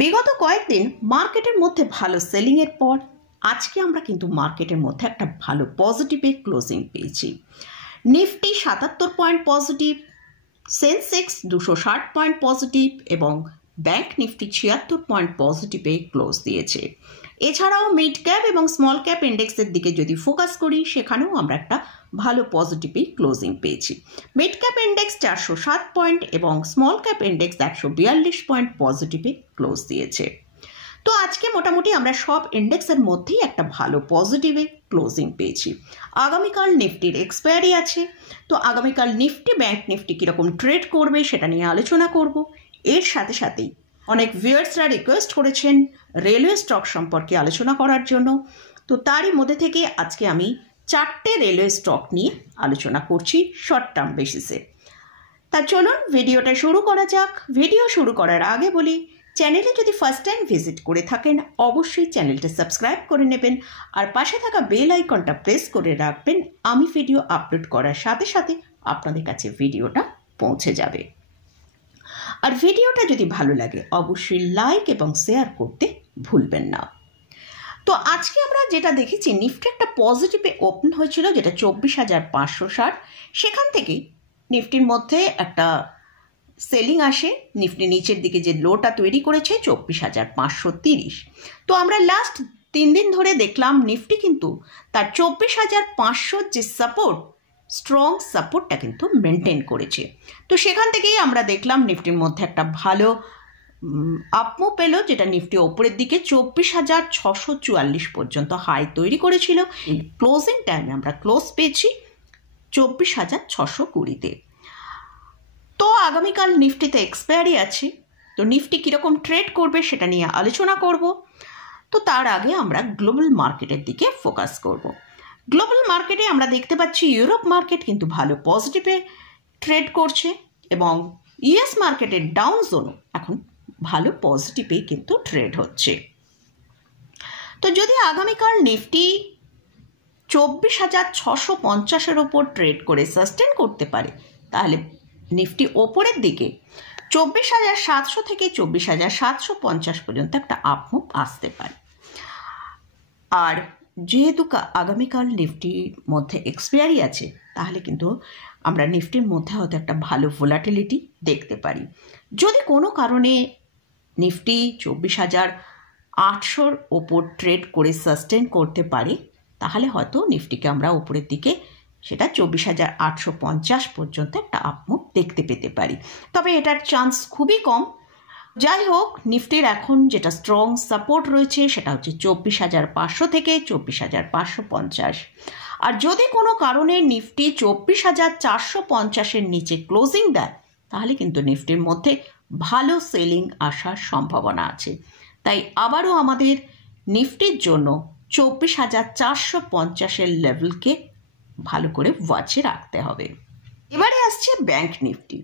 বিগত কয়েকদিন মার্কেটের মধ্যে ভালো সেলিং এর পর আজকে আমরা কিন্তু মার্কেটের মধ্যে একটা ভালো পজিটিভে ক্লোজিং পেয়েছি। Nifty ৭৭ point positive, Sensex ২৬০ point positive এবং ব্যাংক নিফটি ৭৬ পয়েন্ট পজিটিভে ক্লোজ দিয়েছে। এছাড়াও মিড ক্যাপ এবং স্মল ক্যাপ ইন্ডেক্সের দিকে যদি ফোকাস করি সেখানেও আমরা একটা ভালো পজিটিভে ক্লোজিং পেয়েছি। মিড ক্যাপ ইন্ডেক্স ৪০৭ পয়েন্ট এবং স্মল ক্যাপ ইন্ডেক্স ১৪২ পয়েন্ট পজিটিভে ক্লোজ দিয়েছে। তো আজকে মোটামুটি আমরা সব ইন্ডেক্সের মধ্যেই একটা ভালো পজিটিভে ক্লোজিং পেয়েছি। আগামীকাল নিফটির এক্সপায়ারি আছে, তো আগামীকাল নিফটি ব্যাংক নিফটি কীরকম ট্রেড করবে সেটা নিয়ে আলোচনা করব। এর সাথে সাথেই অনেক ভিউয়ার্সরা রিকোয়েস্ট করেছেন রেলওয়ে স্টক সম্পর্কে আলোচনা করার জন্য, তো তারই মধ্যে থেকে আজকে আমি 4টে রেলওয়ে স্টক নিয়ে আলোচনা করছি শর্ট টার্ম বেসিসে। তা চলুন ভিডিওটা শুরু করা যাক। ভিডিও শুরু করার আগে বলি, চ্যানেলে যদি ফার্স্ট টাইম ভিজিট করে থাকেন অবশ্যই চ্যানেলটা সাবস্ক্রাইব করে নেবেন আর পাশে থাকা বেল আইকনটা প্রেস করে রাখবেন। আমি ভিডিও আপলোড করার সাথে সাথে আপনাদের কাছে ভিডিওটা পৌঁছে যাবে। আর ভিডিওটা যদি ভালো লাগে অবশ্যই লাইক এবং শেয়ার করতে ভুলবেন না। তো আজকে আমরা যেটা দেখেছি, নিফটি একটা পজিটিভে ওপেন হয়েছিল যেটা ২৪,৫৬০, সেখান থেকে নিফটির মধ্যে একটা সেলিং আসে। নিফটি নিচের দিকে যে লোটা তৈরি করেছে ২৪,৫৩০। তো আমরা লাস্ট 3 দিন ধরে দেখলাম নিফটি কিন্তু তার ২৪,৫০০ যে সাপোর্ট, স্ট্রং সাপোর্টটা কিন্তু মেনটেন করেছে। তো সেখান থেকেই আমরা দেখলাম নিফটির মধ্যে একটা ভালো আপমুভ পেল, যেটা নিফটি ওপরের দিকে ২৪,৬৪৪ পর্যন্ত হাই তৈরি করেছিল। ক্লোজিং টাইমে আমরা ক্লোজ পেয়েছি ২৪,৬২০-তে। তো আগামীকাল নিফটিতে এক্সপায়ারি আছে, তো নিফটি কীরকম ট্রেড করবে সেটা নিয়ে আলোচনা করব। তো তার আগে আমরা গ্লোবাল মার্কেটের দিকে ফোকাস করব। গ্লোবাল মার্কেটে আমরা দেখতে পাচ্ছি ইউরোপ মার্কেট কিন্তু ভালো পজিটিভে ট্রেড করছে এবং ইউএস মার্কেটের ডাউন জোনও এখন ভালো পজিটিভে কিন্তু ট্রেড হচ্ছে। তো যদি আগামীকাল নিফটি ২৪,৬৫০-এর ওপর ট্রেড করে সাস্টেন করতে পারে তাহলে নিফটি ওপরের দিকে ২৪,৭০০ থেকে ২৪,৭৫০ পর্যন্ত একটা আপমুভ আসতে পারে। আর যেহেতু আগামীকাল নিফটির মধ্যে এক্সপায়ারি আছে তাহলে কিন্তু আমরা নিফটির মধ্যে হয়তো একটা ভালো ভোলাটিলিটি দেখতে পারি। যদি কোনো কারণে নিফটি ২৪,৮০০-র ওপর ট্রেড করে সাস্টেন করতে পারে তাহলে হয়তো নিফটিকে আমরা উপরের দিকে সেটা ২৪,৮৫০ পর্যন্ত একটা আপমুভ দেখতে পেতে পারি, তবে এটার চান্স খুবই কম। যাই হোক, নিফটির এখন যেটা স্ট্রং সাপোর্ট রয়েছে সেটা হচ্ছে ২৪,৫০০ থেকে ২৪,৫৫০। আর যদি কোনো কারণে নিফটি ২৪,৪৫০-এর নিচে ক্লোজিং দেয় তাহলে কিন্তু নিফটির মধ্যে ভালো সেলিং আসার সম্ভাবনা আছে। তাই আবারও আমাদের নিফটির জন্য ২৪,৪৫০-এর লেভেলকে ভালো করে ওয়াচে রাখতে হবে। এবারে আসছে ব্যাংক নিফটি।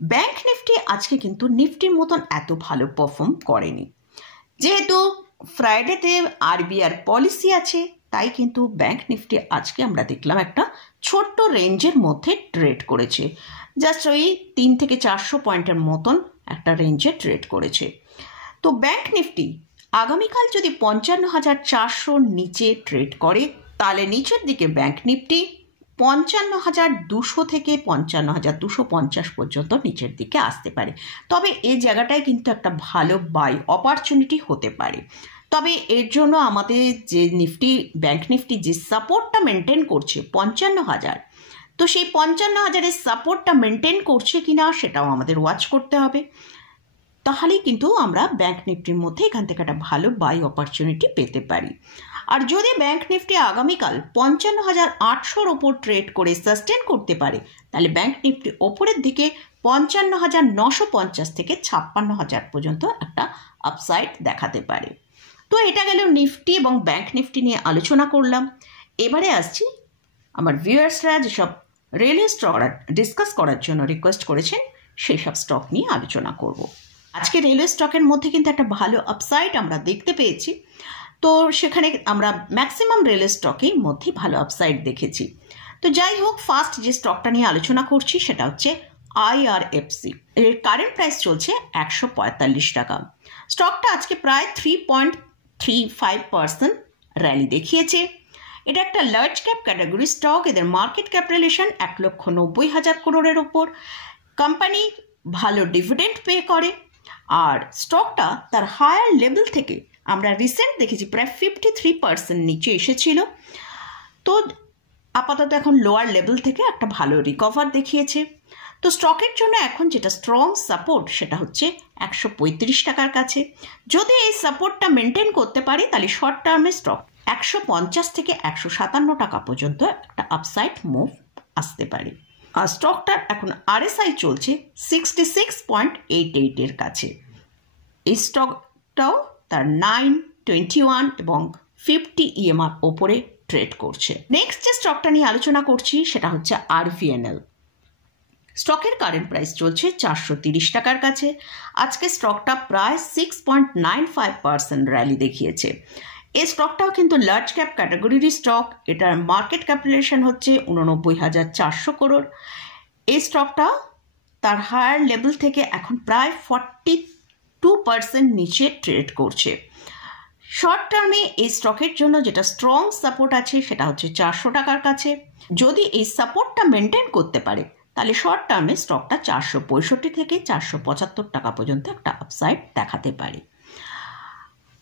ব্যাংক নিফটি আজকে কিন্তু নিফটির মতন এত ভালো পারফর্ম করেনি। যেহেতু ফ্রাইডেতে আরবিআর পলিসি আছে তাই কিন্তু ব্যাংক নিফটি আজকে আমরা দেখলাম একটা ছোট্ট রেঞ্জের মধ্যে ট্রেড করেছে। জাস্ট ওই ৩ থেকে ৪০০ পয়েন্টের মতন একটা রেঞ্জে ট্রেড করেছে। তো ব্যাংক নিফটি আগামীকাল যদি ৫৫,৪০০-র নিচে ট্রেড করে তাহলে নিচের দিকে ব্যাংক নিফটি ৫৫,২০০ থেকে ৫৫,২৫০ পর্যন্ত নিচের দিকে আসতে পারে। তবে এই জায়গাটায় কিন্তু একটা ভালো বাই অপরচুনিটি হতে পারে। তবে এর জন্য আমাদের যে নিফটি ব্যাংক নিফটি যে সাপোর্টটা মেনটেন করছে ৫৫,০০০, তো সেই ৫৫,০০০-এর সাপোর্টটা মেনটেন করছে কিনা সেটাও আমাদের ওয়াচ করতে হবে। তাহলেই কিন্তু আমরা ব্যাংক নিফটির মধ্যে এখান থেকে একটা ভালো বাই অপরচুনিটি পেতে পারি। আর যদি ব্যাংক নিফটি আগামীকাল ৫৫,৮০০-র ওপর ট্রেড করে সাস্টেন করতে পারে তাহলে ব্যাংক নিফটি ওপরের দিকে ৫৫,৯৫০ থেকে ৫৬,০০০ পর্যন্ত একটা আপসাইড দেখাতে পারে। তো এটা গেল নিফটি এবং ব্যাংক নিফটি নিয়ে আলোচনা করলাম। এবারে আসছি আমার ভিউয়ার্সরা যেসব রেলওয়ে স্টক ডিসকাস করার জন্য রিকোয়েস্ট করেছেন সেই সব স্টক নিয়ে আলোচনা করব। আজকে রেলওয়ে স্টকের মধ্যে কিন্তু একটা ভালো আপসাইড আমরা দেখতে পেয়েছি। তো সেখানে আমরা ম্যাক্সিমাম রেলওয়ে স্টকের মধ্যেই ভালো আপসাইড দেখেছি। তো যাই হোক, ফার্স্ট যে স্টকটা নিয়ে আলোচনা করছি সেটা হচ্ছে IRFC, এর কারেন্ট প্রাইস চলছে 145 টাকা। স্টকটা আজকে প্রায় 3.35% র্যালি দেখিয়েছে। এটা একটা লার্জ ক্যাপ ক্যাটাগরি স্টক, এদের মার্কেট ক্যাপিটালাইজেশন 1,90,000 করোড়ের ওপর। কোম্পানি ভালো ডিভিডেন্ড পে করে, আর স্টকটা তার হায়ার লেভেল থেকে আমরা রিসেন্ট দেখেছি প্রায় 53% নিচে এসেছিল। তো আপাতত এখন লোয়ার লেভেল থেকে একটা ভালো রিকভার দেখিয়েছে। তো স্টকের জন্য এখন যেটা স্ট্রং সাপোর্ট সেটা হচ্ছে 135 টাকার কাছে। যদি এই সাপোর্টটা মেনটেন করতে পারি তাহলে শর্ট টার্মে স্টক 150 থেকে 157 টাকা পর্যন্ত একটা আপসাইড মুভ আসতে পারে। আর স্টকটার এখন RSI চলছে 66.88 এর কাছে। এই স্টকটাও তার 9, 21 এবং 50 EMR ওপরে ট্রেড করছে। নেক্সট যে স্টকটা নিয়ে আলোচনা করছি সেটা হচ্ছে RVNL। স্টকের কারেন্ট প্রাইস চলছে 430 টাকার কাছে। আজকে স্টকটা প্রায় 6.95% র্যালি দেখিয়েছে। এই স্টকটাও কিন্তু লার্জ ক্যাপ ক্যাটাগরির স্টক, এটার মার্কেট ক্যাপিটালাইজেশন হচ্ছে 89,400 করোড়। এই স্টকটা তার হায়ার লেভেল থেকে এখন প্রায় 42% নিচে ট্রেড করছে। শর্ট টার্মে এই স্টকের জন্য যেটা স্ট্রং সাপোর্ট আছে সেটা হচ্ছে 400 টাকার কাছে। যদি এই সাপোর্টটা মেনটেন করতে পারে তাহলে শর্ট টার্মে স্টকটা 465 থেকে 475 টাকা পর্যন্ত একটা আপসাইড দেখাতে পারে।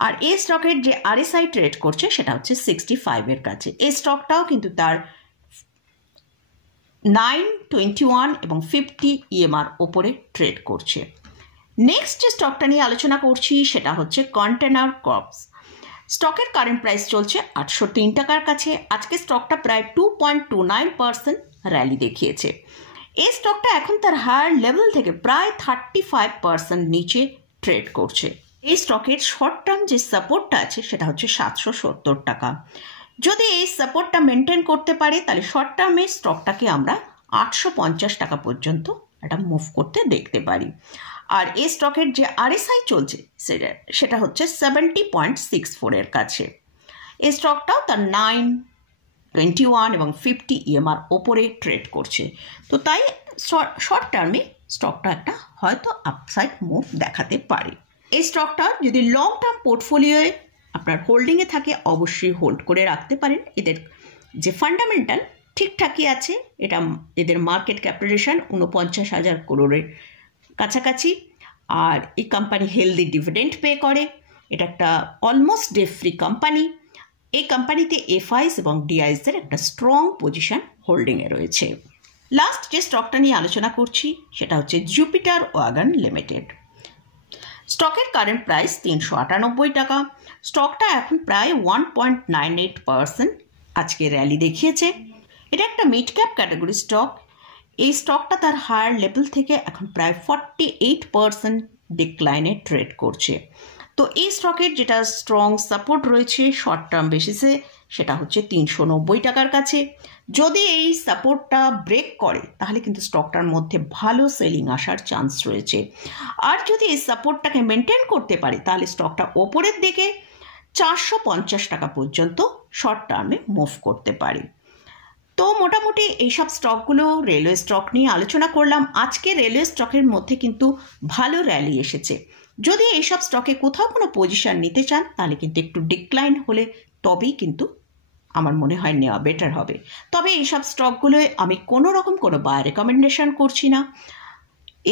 আর এই স্টকের যে RSI ট্রেড করছে সেটা হচ্ছে 65 এর কাছে। এই স্টকটাও কিন্তু তার 9, 21 এবং 50 EMR ওপরে ট্রেড করছে। নেক্সট যে স্টকটা নিয়ে আলোচনা করছি সেটা হচ্ছে কন্টেনার কর্পস। স্টকের কারেন্ট প্রাইস চলছে 803 টাকার কাছে। আজকে স্টকটা প্রায় 2.29% র্যালি দেখিয়েছে। এই স্টকটা এখন তার হায়ার লেভেল থেকে প্রায় 35% নিচে ট্রেড করছে। এই স্টকের শর্ট টার্ম যে সাপোর্টটা আছে সেটা হচ্ছে 770 টাকা। যদি এই সাপোর্টটা মেনটেন করতে পারে তাহলে শর্ট টার্মে স্টকটাকে আমরা 850 টাকা পর্যন্ত একটা মুভ করতে দেখতে পারি। আর এই স্টকের যে RSI চলছে সেটা হচ্ছে 70.64 এর কাছে। এই স্টকটাও তার 9, 21 এবং 50 EMR ওপরে ট্রেড করছে। তো তাই শর্ট টার্মে স্টকটা একটা হয়তো আপসাইড মুভ দেখাতে পারে। এই স্টকটা যদি লং টার্ম পোর্টফোলিওয়ে আপনার হোল্ডিংয়ে থাকে অবশ্যই হোল্ড করে রাখতে পারেন। এদের যে ফান্ডামেন্টাল ঠিকঠাকই আছে। এদের মার্কেট ক্যাপিটালাইজেশন 49,000 করোড়ের কাছাকাছি। আর এই কোম্পানি হেলদি ডিভিডেন্ড পে করে। এটা একটা অলমোস্ট ডে ফ্রি কোম্পানি। এই কোম্পানিতে FIs এবং DIs এর একটা স্ট্রং পজিশন হোল্ডিংয়ে রয়েছে। লাস্ট যে স্টকটা নিয়ে আলোচনা করছি সেটা হচ্ছে জুপিটার ওয়াগন লিমিটেড। স্টকের কারেন্ট প্রাইস 398 টাকা। স্টকটা এখন প্রায় 1.98% আজকে র্যালি দেখিয়েছে। এটা একটা মিড ক্যাপ ক্যাটাগরি স্টক। এই স্টকটা তার হায়ার লেভেল থেকে এখন প্রায় 48% ডিক্লাইনে ট্রেড করছে। তো এই স্টকের যেটা স্ট্রং সাপোর্ট রয়েছে শর্ট টার্ম বেসিসে সেটা হচ্ছে 390 টাকার কাছে। যদি এই সাপোর্টটা ব্রেক করে তাহলে কিন্তু স্টকটার মধ্যে ভালো সেলিং আসার চান্স রয়েছে। আর যদি এই সাপোর্টটাকে মেনটেন করতে পারে তাহলে স্টকটা ওপরের দিকে 450 টাকা পর্যন্ত শর্ট টার্মে মুভ করতে পারে। তো মোটামুটি এইসব স্টকগুলো রেলওয়ে স্টক নিয়ে আলোচনা করলাম। আজকে রেলওয়ে স্টকের মধ্যে কিন্তু ভালো র্যালি এসেছে। যদি এইসব স্টকে কোথাও কোনো পজিশন নিতে চান তাহলে কিন্তু একটু ডিক্লাইন হলে তবেই কিন্তু আমার মনে হয় নেওয়া বেটার হবে। তবে এইসব স্টকগুলোয় আমি কোনো রকম কোনো বাই রেকমেন্ডেশন করছি না।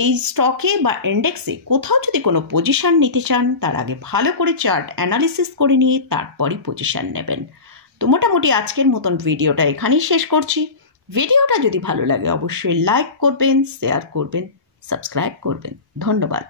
এই স্টকে বা ইন্ডেক্সে কোথাও যদি কোনো পজিশন নিতে চান তার আগে ভালো করে চার্ট অ্যানালিসিস করে নিয়ে তারপরই পজিশন নেবেন। তো মোটামুটি আজকের মতন ভিডিওটা এখানেই শেষ করছি। ভিডিওটা যদি ভালো লাগে অবশ্যই লাইক করবেন, শেয়ার করবেন, সাবস্ক্রাইব করবেন। ধন্যবাদ।